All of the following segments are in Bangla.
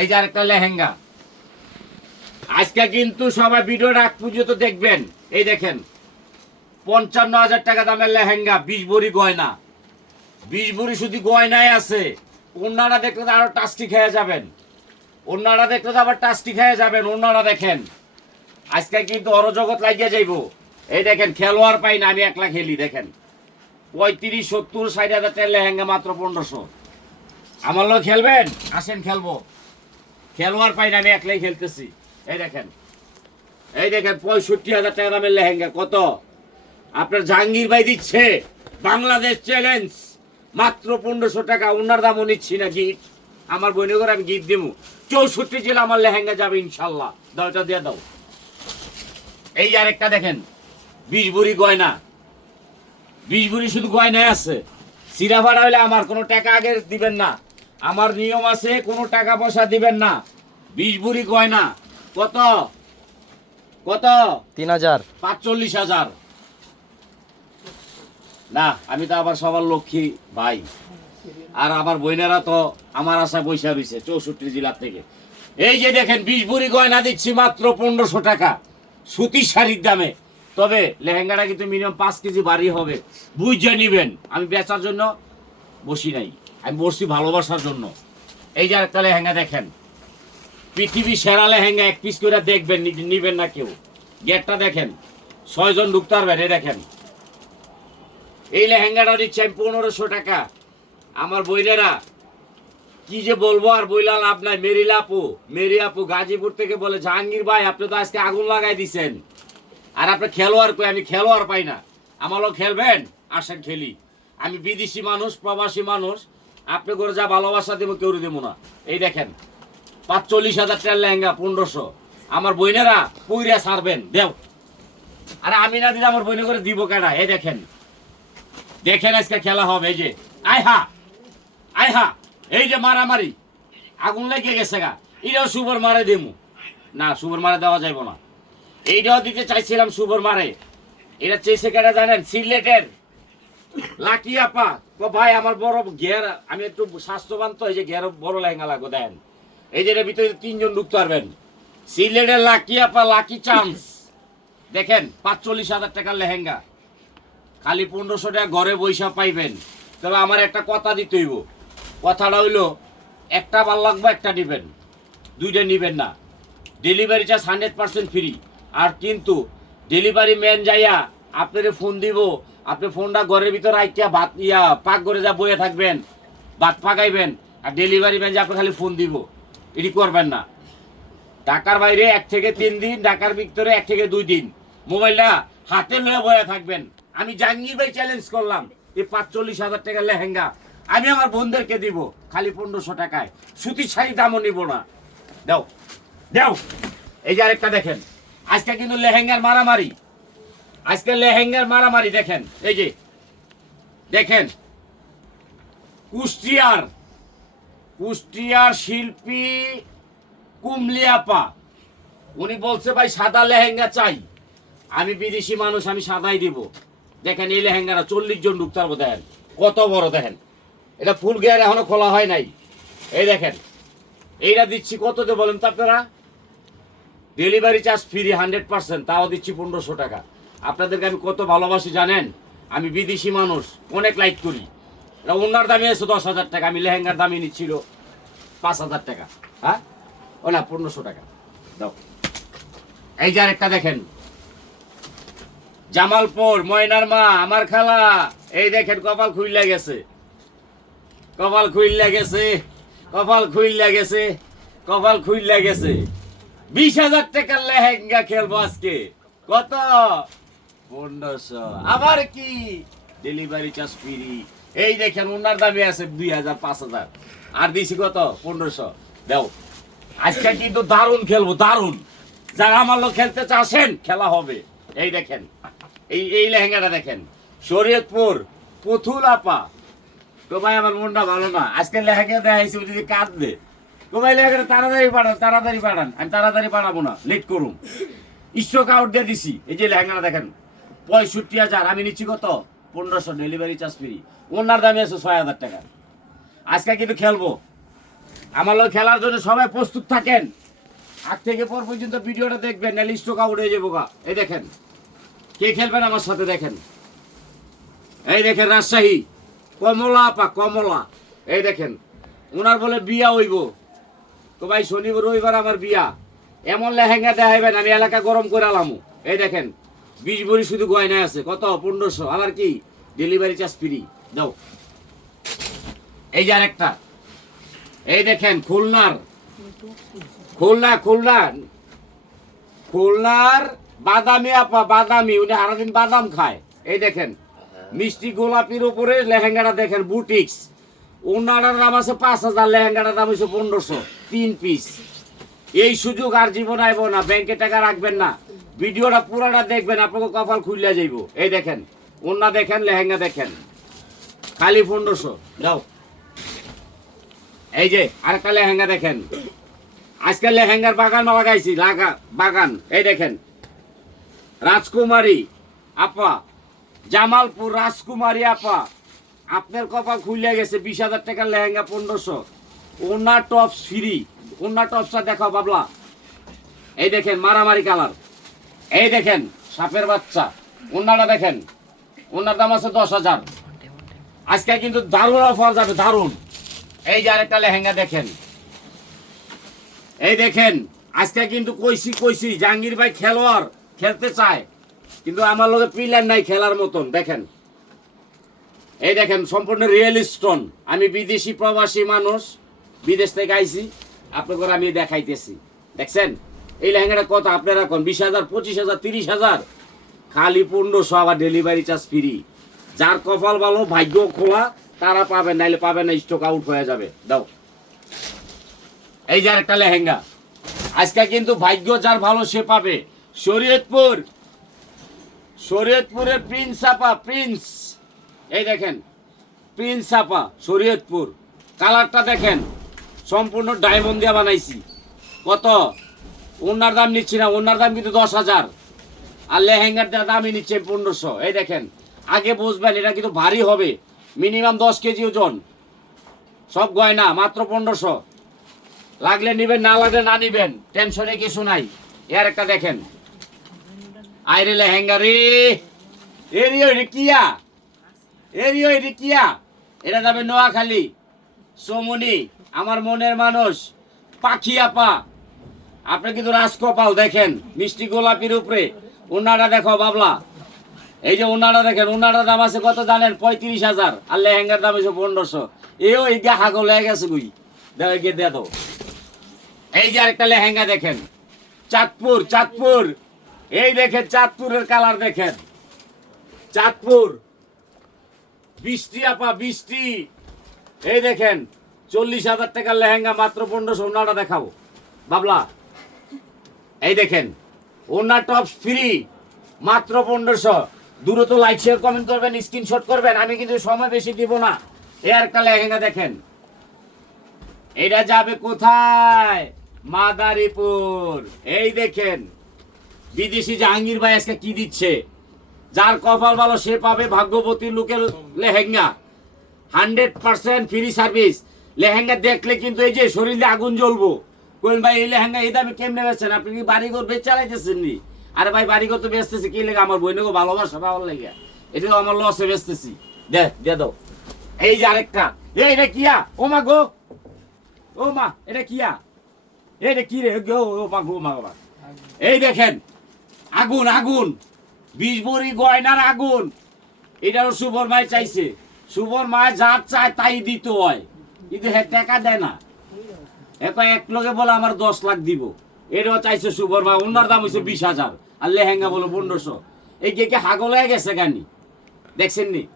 এই যে আরেকটা লেহেঙ্গা। আজকে কিন্তু সবাই ভিডিও রাখ পর্যন্ত দেখবেন। এই দেখেন, পঞ্চান্ন হাজার টাকা দামের লেহেঙ্গা, বিশ ভরি গয়না। বিশ ভরি শুধু গয়নায় আছে। অন্যরা দেখলে তো আরও টাস্টি খেয়ে যাবেন। অন্যরা দেখলে তো আবার টাস্টি খেয়ে যাবেন। অন্যরা দেখেন, আজকে কিন্তু অরজগৎ লাগিয়ে যাইব। এই দেখেন, খেলোয়াড় পাই না, আমি একলা খেলি, দেখেন। পঁয়ত্রিশ, সত্তর, ষাট হাজার টাকার লেহেঙ্গা মাত্র পনেরোশো। আমার লোক খেলবেন? আসেন, খেলব। খেলোয়াড় পাই না, আমি একলাই খেলতেছি। এই দেখেন। এই দেখেন, পঁয়ষট্টি হাজার টাকা দামের লেহেঙ্গা, কত? আপনার জাহাঙ্গীর ভাই দিচ্ছে, বাংলাদেশ চ্যালেঞ্জ মাত্র পনেরোশো টাকা, ওনার দামও নিচ্ছি না গিফট আমার বোনে করে আমি গিফট দেবো চৌষট্টি জেলা আমার লেহেঙ্গা যাবে, ইনশাল্লাহ। দলটা দিয়ে দাও। এই আরেকটা দেখেন বিশ বুড়ি গয়না। বিশ বুড়ি শুধু গয়নায় আছে। সিরা ভাড়া হলে আমার কোনো টাকা আগে দিবেন না। আমার নিয়ম আছে, কোনো টাকা পয়সা দিবেন না। বিশ বুড়ি গয়না কত? কত? তিন হাজার। পাঁচচল্লিশ হাজার। না আমি তো আবার সবার লক্ষ্মী ভাই। আর আমার বোনেরা তো আমার আশা পয়সা রয়েছে চৌষট্টি জেলার থেকে। এই যে দেখেন বিশ বুড়ি গয়না দিচ্ছি মাত্র পনেরোশো টাকা সুতির শাড়ির দামে। তবে লেহেঙ্গাটা কিন্তু মিনিমাম পাঁচ কেজি বাড়ি হবে। বুঝে নিবেন আমি বেচার জন্য বসি নাই। আমি বসছি ভালোবাসার জন্য। এই যে একটা লেহেঙ্গা দেখেন পৃথিবী সেরা লেহেঙ্গা এক পিস করে দেখবেন নিবেন না কেউ। গেটটা দেখেন, ছয়জন ঢুকতে পারবেন এই দেখেন। এই লেহেঙ্গাটা দিচ্ছি আমি পনেরোশো টাকা। আমার বইনেরা কি যে বলব আর বইলা লাভ নাই। মেরিল আপু মেরি আপু, গাজীপুর থেকে বলে, জাহাঙ্গীর ভাই, আপনি তো আজকে আগুন লাগাই দিছেন। আর আপনি খেলোয়াড় কই? আমি খেলোয়াড় পাই না। আমারও খেলবেন? আসেন খেলি। আমি বিদেশি মানুষ, প্রবাসী মানুষ। আপনি করে যা ভালোবাসা দেবো কেউ দেবো না। এই দেখেন পাঁচচল্লিশ হাজার টাকার লেহেঙ্গা, পনেরোশো। আমার বইনেরা পুইরা ছাড়বেন, দেও। আরে আমি না দিলে আমার বইনে করে দিব কেনা এই দেখেন। দেখেন আজকে খেলা হবে, এই যে। আয় হা আয় হা এই যে মারামারি। আগুন লেগে গেছে গা। এটাও সুবর মারে দেমু। না সুবর মারে দেওয়া যাইব না। এইটাও দিতে চাইছিলাম সুবর মারে। এটা চেয়েছে কেটা জানেন? সিলেটের। লাকি আপা। ভাই, আমার বড় ঘের, আমি একটু স্বাস্থ্যবান তো, এই যে ঘের বড় লেহেঙ্গা লাগবে দেন। যে ভিতরে তিনজন ঢুকতে পারবেন। সিলেটের লাকি আপা, লাকি চান্স। দেখেন, পাঁচচল্লিশ হাজার টাকার লেহেঙ্গা। খালি পনেরোশো টাকা ঘরে বৈশা পাইবেন। তবে আমার একটা কথা দিতে হইব। কথাটা হইল, একটা ভালো লাগবে, একটা নিবেন। দুইটা নিবেন না। Delivery charge hundred percent free আর কিন্তু ডেলিভারি ম্যান যাইয়া আপনারে ফোন দিব, আপনি ফোনটা ঘরের ভিতর রাইটিয়া ভাত, ইয়া পাক করে যা বয়ে থাকবেন, ভাত পাকাইবেন, আর ডেলিভারি ম্যান যে আপনি খালি ফোন দিব। এটি করবেন না। ঢাকার বাইরে এক থেকে তিন দিন, ঢাকার ভিতরে এক থেকে দুই দিন। মোবাইলটা হাতে লয়ে বয়ে থাকবেন। আমি জাহাঙ্গীর ভাই চ্যালেঞ্জ করলাম, এই পাঁচচল্লিশ হাজার টাকা লেহেঙ্গা। আমি আমার বোনদেরকে দিব, খালি পনেরোশো টাকায়। সুতির শাড়ি দামও নিব না। দাও দাও। এই যে আরেকটা দেখেন, আজকে কিন্তু লেহেঙ্গার মারামারি। আজকে লেহেঙ্গার মারামারি দেখেন, এই যে। দেখেন, কুষ্টিয়ার কুষ্টিয়ার শিল্পী কুমলিয়াপা। উনি বলছে, ভাই, সাদা লেহেঙ্গা চাই। আমি বিদেশি মানুষ, আমি সাদাই দিব। দেখেন, এই লেহেঙ্গাটা চল্লিশ জন ঢুকতে পারব, দেখেন। কত বড়, দেখেন। এটা ফুল গেয়ার এখনও খোলা হয় নাই। এই দেখেন, এইটা দিচ্ছি কততে বলেন তো আপনারা? Delivery charge free, hundred percent, তাও দিচ্ছি পনেরোশো টাকা। আপনাদেরকে আমি কত ভালোবাসি, জানেন? আমি বিদেশি মানুষ, অনেক লাইক করি। ওনার দামে এসে দশ হাজার টাকা, আমি লেহেঙ্গার দামে নিচ্ছিল পাঁচ হাজার টাকা। হ্যাঁ? ও না, পনেরোশো টাকা। দাও। এই যে আরেকটা দেখেন। জামালপুর, ময়নার মা, আমার খালা। এই দেখেন, কপাল খুইলা গেছে। কপাল খুইলা গেছে, কপাল খুইলা গেছে, কপাল খুইলা গেছে। বিশ হাজার টাকার লেহেঙ্গা খেলব আজকে। কত? পনেরোশো। আবার কি? ডেলিভারি চার্জ ফ্রি এই দেখেন ওনার দামে আছে দুই হাজার, পাঁচ হাজার। আর দিছি কত? পনেরোশো। দেও। আজকে কিন্তু দারুণ খেলব, দারুণ। যারা আমার লোক খেলতে চাচ্ছেন খেলা হবে। এই দেখেন, এই এই লেহেঙ্গাটা দেখেন। শরীয়তপুর পুথুল আপা। তো ভাই, আমার মনটা ভালো না। আজকে লেহেঙ্গা হয়েছে যদি কাঁদবে। তো ভাই, লেহেঙ্গাটা তাড়াতাড়ি পাঠান তাড়াতাড়ি পাঠান। আমি তাড়াতাড়ি পাঠাবো না লেট করুন। স্টক আউট দিয়ে দিছি। এই যে লেহেঙ্গাটা দেখেন, পঁয়ষট্টি হাজার, আমি নিচ্ছি কত? পনেরোশো ডেলিভারি চার্জ ফ্রি ওনার দামে আছে ছয় হাজার টাকা। আজকে কিন্তু খেলব। আমার খেলার জন্য সবাই প্রস্তুত থাকেন। আগ থেকে পর পর্যন্ত ভিডিওটা দেখবেন না লিস্টকা উঠে যাব গা। এই দেখেন, কে খেলবেন আমার সাথে দেখেন। এই দেখেন রাজশাহী, কমলা আপা, কমলা। এই দেখেন, ওনার বলে বিয়া হইব। তো ভাই শনিবার, রবিবার আমার বিয়া। এমন লেহেঙ্গা দেখাইবেন, আমি এলাকা গরম করে আলামু। এই দেখেন বিশ ভরি শুধু গয়নায় আছে। কত? পনেরোশো। আবার কি? ডেলিভারি চার্জ ফ্রি দাও এই যে আরেকটা। এই দেখেন, খুলনার। খুলনা খুলনা। খুলনার বাদামি আপা, বাদামি। উনি সারাদিন বাদাম খায়। এই দেখেন, মিষ্টি গোলাপির উপরে লেহেঙ্গাটা দেখেন, বুটিক্স। ওনাটার দাম আছে পাঁচ হাজার, লেহেঙ্গাটার দাম হচ্ছে পনেরোশো, তিন পিস এই সুযোগ আর জীবন আইব না। ব্যাংকে টাকা রাখবেন না। ভিডিওটা পুরাটা দেখবেন আপনাকে কপাল খুললে যাইব। এই দেখেন ওনা দেখেন লেহেঙ্গা দেখেন। খালি পনেরোশো। যাও এই যে আর আরেকটা লেহেঙ্গা দেখেন। আজকাল লেহেঙ্গার বাগান লাগাইছি লাগা বাগান। এই দেখেন রাজকুমারী আপা জামালপুর রাজকুমারী আপা। আপনার কপাল খুলে গেছে বিশ হাজার টাকার লেহেঙ্গা পনেরোশো। ওনার টপস ফ্রি ওনার টপসটা দেখাও বাবলা। এই দেখেন মারামারি কালার। এই দেখেন, সাপের বাচ্চা। ওনাটা দেখেন ওনার দাম আছে দশ হাজার। আজকে কিন্তু দারুণ অফার যাবে, দারুণ। এই যে আরেকটা লেহেঙ্গা দেখেন। এই দেখেন, আজকে কিন্তু কইসি কইসি, জাহাঙ্গীর ভাই খেলোয়াড়, খেলতে চায়। কিন্তু আমার লোকে পিলার নাই খেলার মতন, দেখেন। এই দেখেন, সম্পূর্ণ রিয়েল স্টোন আমি বিদেশি প্রবাসী মানুষ, বিদেশ থেকে আইছি, আপনাদের আমি দেখাইতেছি। দেখছেন? এই লেহেঙ্গাটা কত? আপনারা কোন? বিশ হাজার, পঁচিশ হাজার, তিরিশ হাজার? খালি পনেরোশো ডেলিভারি চার্জ ফ্রি যার কপাল ভালো, ভাগ্য খোলা, তারা পাবেন, নাইলে পাবেন না স্টক আউট হয়ে যাবে। দাও। এই যে একটা লেহেঙ্গা। আজকে কিন্তু ভাগ্য যার ভালো, সে পাবে। শরীয়তপুর। শরীয়তপুরের প্রিন্স আপা প্রিন্স। এই দেখেন, প্রিন্স আপা শরীয়তপুর। কালারটা দেখেন, সম্পূর্ণ ডায়মন্ড দিয়ে বানাইছি। কত? ওনার দাম নিচ্ছি না, ওনার দাম কিন্তু দশ হাজার। আর লেহেঙ্গার দামই নিচ্ছে পনেরোশো। এই দেখেন, আগে বুঝবেন এটা কিন্তু ভারী হবে। মিনিমাম দশ কেজি ওজন। সব গয়না, মাত্র পনেরোশো। লাগলে নিবেন, না লাগলে না নিবেন। টেনশনে কিছু নাই। এর একটা দেখেন। আইরে লেহেঙ্গা রে! ওই কিয়া এরি ওই কিয়া এটা যাবে নোয়াখালী। সমনি আমার মনের মানুষ। পাখি আপা। আপনি কিন্তু রাজকপাল, দেখেন, মিষ্টি গোলাপির উপরে। ওনাটা দেখো, বাবলা। এই যে ওনাটা দেখেন ওনাটার দাম আছে কত জানেন? পঁয়ত্রিশ হাজার। আর লেহেঙ্গার দাম হচ্ছে পনেরোশো। এও এই গা হাগল লেগে গেছে গুই দেখো দিয়ে এই যে আরেকটা লেহেঙ্গা দেখেন। চাঁদপুর চাঁদপুর। এই দেখেন, চাঁদপুরের কালার দেখেন। চাঁদপুর। বৃষ্টি, আপা, বৃষ্টি। এই দেখেন, চল্লিশ হাজার টাকার লেহেঙ্গা, মাত্র পনেরোশো। ওনাটা দেখাবো। বাবলা। এই দেখেন, ওনার টপ ফ্রি মাত্র পনেরোশো। দূরত লাইক শেয়ার কমেন্ট করবেন স্ক্রিনশট করবেন, আমি কিন্তু সময় বেশি দিব না। এ একটা লেহেঙ্গা দেখেন। এটা যাবে কোথায়? মাদারীপুর। এই দেখেন, বিদেশি জাহাঙ্গীর ভাই আজকে কি দিচ্ছে? যার কপাল ভালো, সে পাবে ভাগ্যবতী লোকের lehenga. Hundred percent free service lehenga দেখলে কিন্তু এই যে শরীরে আগুন জ্বলবো। কোন ভাই এই লেহেঙ্গা এই দামে কেমনে বেচছেন আপনি কি বাড়িঘর বেচ চালাইতেছেন নি আরে ভাই, বাড়িঘর তো বেচতেছি, কি লেগে আমার বইনকে ভালোবাসা পাওয়ার লেগে। এটা আমার লসে বেচতেছি। দে দে দাও। এই যে আরেকটা। এই এটা কিয়া? ও মা গো। ও মা, এটা কিয়া? এটা কি রে গো, ও মা গো মা বাবা এই দেখেন, আগুন আগুন। বিষ বড়ি গয়নার আগুন। এটারও শুভর মায় চাইছে। শুভর মায় যা চায় তাই দিতে হয়। কিন্তু হ্যাঁ টাকা দেয় না। এখন এক লোকে বলে আমার দশ লাখ দিব। এটাও চাইছে শুভর মা ওনার দাম হচ্ছে বিশ হাজার। আর লেহেঙ্গা বলো পনেরোশো। এই কে কে হাগল হয়ে গেছে গানি দেখছেন নি?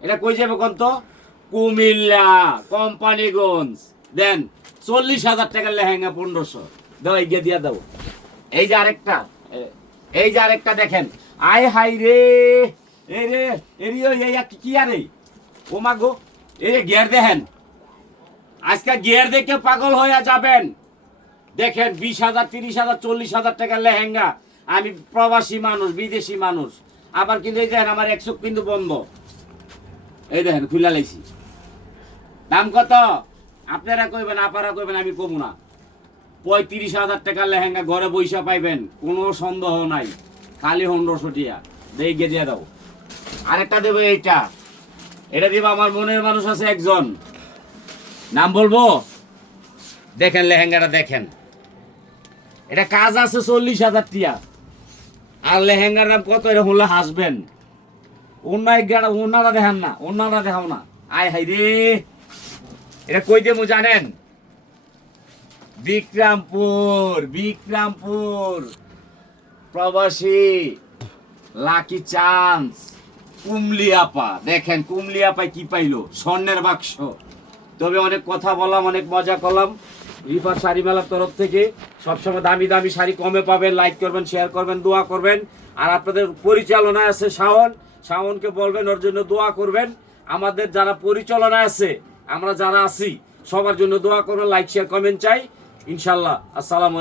এটা কই যাবে কোন তো কুমিল্লা কোম্পানিগঞ্জ। দেন, চল্লিশ হাজার টাকার লেহেঙ্গা পনেরোশো। দাও এগিয়ে দিয়া দাও। এই যে আরেকটা। এ- এই যে আরেকটা দেখেন। আয় হাই রে! এ রে, এরি এই কি আরে? ও মা গো এই যে গিয়ার দেখেন। আজকে গিয়ার দেখে পাগল হয়ে যাবেন। দেখেন, বিশ হাজার, তিরিশ হাজার, চল্লিশ হাজার টাকার লেহেঙ্গা। আমি প্রবাসী মানুষ, বিদেশি মানুষ। আবার কিন্তু এই দেখেন, আমার একশো কিন্তু বন্ধ। এই দেখেন খুলে লাইছি। দাম কত? আপনারা কইবেন, আপারা কইবেন, আমি কমু না। পঁয়ত্রিশ হাজার টাকার লেহেঙ্গা ঘরে বৈশা পাইবেন, কোনো সন্দেহ নাই। খালি পনেরোশো টিয়া। দেখে দিয়ে দাও। আরেকটা দেবো এইটা। এটা দিব, আমার মনের মানুষ আছে একজন। নাম বলব? দেখেন লেহেঙ্গাটা, দেখেন। এটা কাজ আছে চল্লিশ হাজার টিয়া। আর লেহেঙ্গার দাম কত এটা হলে হাসবেন। অন্যায় গাড়া ওনারা দেখান না, ওনারা দেখাও না। আয় হাই রে। এটা কই দেবো জানেন? বিক্রামপুর বিক্রামপুর। প্রবাসী লাকি চান্স কুমলি আপা দেখেন কুমলি আপায় কি পাইলো? স্বর্ণের বাক্স। তবে অনেক কথা বললাম, অনেক মজা করলাম। রিফার শাড়ি মেলার তরফ থেকে। সবসময় দামি দামি শাড়ি কমে পাবেন লাইক করবেন শেয়ার করবেন, দোয়া করবেন। আর আপনাদের পরিচালনায় আছে শাওন। শাওনকে বলবেন, ওর জন্য দোয়া করবেন। আমাদের যারা পরিচালনায় আছে, আমরা যারা আছি, সবার জন্য দোয়া করবেন লাইক শেয়ার কমেন্ট চাই। ইনশাল্লাহ, আসসালাম